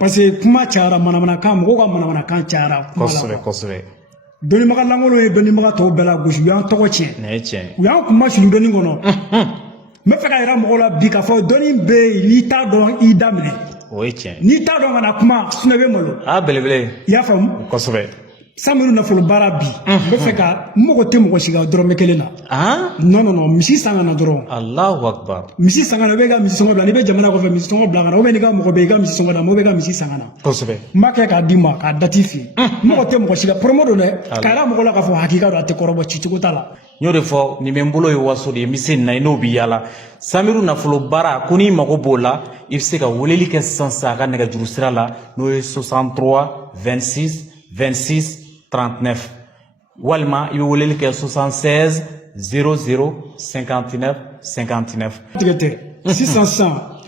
parce que kuma cayara manamanakan mɔgɔw ka manamanakan cayara kuma la kosɛbɛ dɔnnibaga lankolon ye dɔnnibaga tɔw bɛɛ la gosi u y'an tɔgɔ tiɲɛ u y'an kuma sulu dɔnni kɔnɔ n bɛ fɛ ka yira mɔgɔw la bi k'a fɔ dɔnni bɛ yen n'i t'a dɔn i daminɛ o ye tiɲɛ n'i t'a dɔn ka na kuma sinɛ bɛ malo belebele i y'a faamu kosɛbɛ Samiru nafolo baara bi n bɛ fɛ ka mɔgɔ tɛ mɔgɔ si ka dɔrɔmɛ kelen na non misi san ka na dɔrɔn Allahu akbar misi san ka na i bɛ ka misi sɔngɔ bila n'i bɛ jamana kɔfɛ misi sɔngɔ bila ka na ou bien n'i ka mɔgɔ bɛ yen i ka misi sɔngɔ d'a ma ou bien i ka misi san ka na kosɛbɛ n b'a kɛ k'a d'i ma k'a dati f'i ye mɔgɔ tɛ mɔgɔ si ka promo don dɛ k'a yira mɔgɔ la k'a fɔ hakika don a tɛ kɔrɔbɔ ci cogo t'a la n y'o de fɔ nin bɛ n bolo ye waso de ye n bɛ se nin na i n'o bɛ yaala Samiru nafolo baara ko n'i mago b'o la i bɛ se ka weleli kɛ sisan a ka nɛgɛjuru sira la n'o ye 63 26 26 39 walima i bɛ weleli kɛ 76 00 59 59 tigɛ tɛ sisan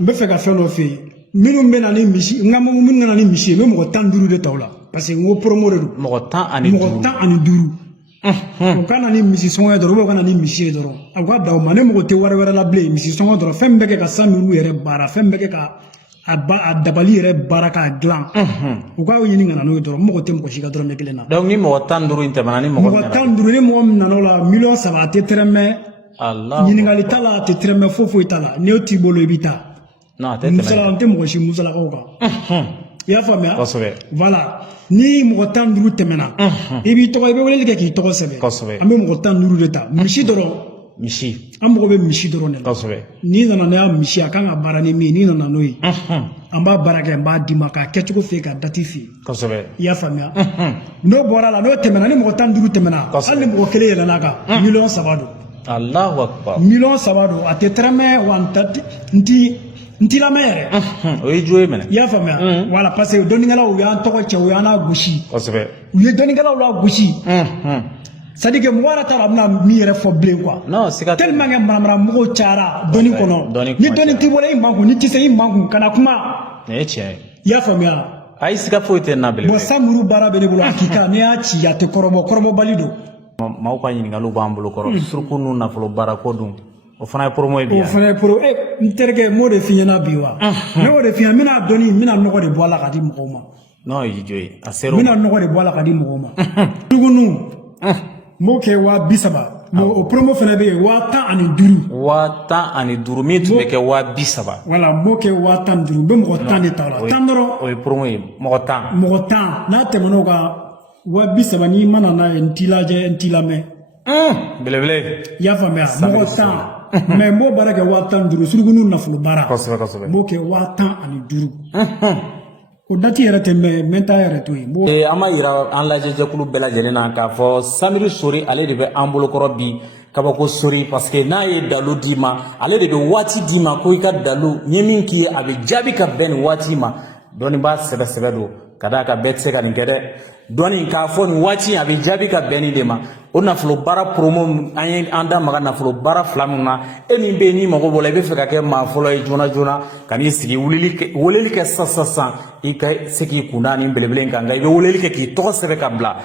n bɛ fɛ ka fɛn dɔ f'i ye minnu bɛ na ni misi n ka minnu nana ni misi ye n bɛ mɔgɔ 15 de ta o la parce que n ko promo de don mɔgɔ 15 u ka na ni misi sɔngɔ ye dɔrɔn u ka na ni misi ye dɔrɔn a ka da o ma ne mɔgɔ tɛ wari wɛrɛ la bilen misi sɔngɔ dɔrɔn fɛn min bɛ kɛ ka Samiru yɛrɛ baara fɛn bɛ kɛ ka a dabali yɛrɛ baara k'a dilan u k'aw ɲini ka na n'o ye dɔrɔn mɔgɔ tɛ mɔgɔ si ka dɔrɔmɛ kelen na donc ni mɔgɔ 15 in tɛmɛna ni mɔgɔ 15 ni mɔgɔ min nana o la 3 a tɛ tɛrɛmɛ ɲininkali t'a la a tɛ tɛrɛmɛ foyi t'a la n'o t'i bolo i bɛ taa musala n tɛ mɔgɔ si musalakaw kan i y'a faamuya voilà ni mɔgɔ 15 tɛmɛna i b'i tɔgɔ i bɛ weleli kɛ k'i tɔgɔ sɛbɛn an bɛ mɔgɔ 15 de ta misi dɔrɔn an mago bɛ misi dɔrɔn de la n'i nana n'a y'a misi a kan ka baara ni min n'i nana n'o ye an b'a baara kɛ n b'a d'i ma k'a kɛcogo f'i ye k'a dati f'i ye i y'a faamuya n'o bɔra la n'o tɛmɛna ni mɔgɔ 15 tɛmɛna hali ni mɔgɔ kelen yɛlɛn'a kan 3 don Allahu akbar 3 don a tɛ tɛrɛmɛ wa n t'i lamɛn yɛrɛ o ye jo ye mɛnɛ i y'a faamuya voilà parce que dɔnnikɛlaw u y'an tɔgɔ cɛ u y'an n'a gosi u ye dɔnnikɛlaw la gosi c'est à dire que mɔgɔ yɛrɛ t'a dɔn a bɛna min yɛrɛ fɔ bilen quoi tellement que mɔgɔw cayara dɔnni kɔnɔ ni dɔnni t'i bolo i man kun ni tɛ se i man kun kana kuma nin ye tiɲɛ ye i y'a faamuya ayi siga foyi tɛ n na belebele bon Samiru baara bɛ ne bolo hakika n'i y'a ci a tɛ kɔrɔbɔbali don maaw ka ɲininkaliw b'an bolo kɔrɔ surtout n'u nafolo baara ko dun o fana ye promo ye bi yan o fana ye promo n terikɛ n m'o de f'i ɲɛna bi wa ne y'o de f'i ɲɛna n bɛna dɔnni n bɛna nɔgɔ de bɔ a la ka di mɔgɔw ma n'o ye jo ye a ser'o ma n bɛna nɔgɔ de bɔ a la ka di mɔgɔw ma tugunu n b'o kɛ 30,000 o promo fana bɛ yen 15,000 15,000 min tun bɛ kɛ 30,000 voilà n b'o kɛ 15,000 n bɛ mɔgɔ 10 de ta o la 10 dɔrɔn o ye promo ye mɔgɔ 10 n'a tɛmɛn'o kan 30,000 n'i ma na n'a ye n t'i lajɛ n t'i lamɛn belebele i y'a faamuya mɔgɔ 10 mais n b'o baara kɛ 15,000 surugunu nafolo baara n b'o kɛ 15,000 o dati yɛrɛ tɛ mɛn t'a yɛrɛ to yen an ma yira an lajɛjɛkulu bɛɛ lajɛlen na k'a fɔ Samiru Sori ale de bɛ an bolokɔrɔ bi kabako Sori parce que n'a ye dalu d'i ma ale de bɛ waati d'i ma ko i ka dalu n ye min k'i ye a bɛ jaabi ka bɛn nin waati ma dɔnnibaa sɛbɛ don ka d'a kan bɛɛ tɛ se ka nin kɛ dɛ dɔnni k'a fɔ nin waati a bɛ jaabi ka bɛn nin de ma o nafolo baara promo an ye an da maga nafolo baara 2 min na e min bɛ yen n'i mago b'o la i bɛ fɛ ka kɛ maa fɔlɔ ye joona ka n'i sigi weleli kɛ sisan i ka se k'i kunda nin belebele in kan nka i bɛ weleli kɛ k'i tɔgɔ sɛbɛn ka bila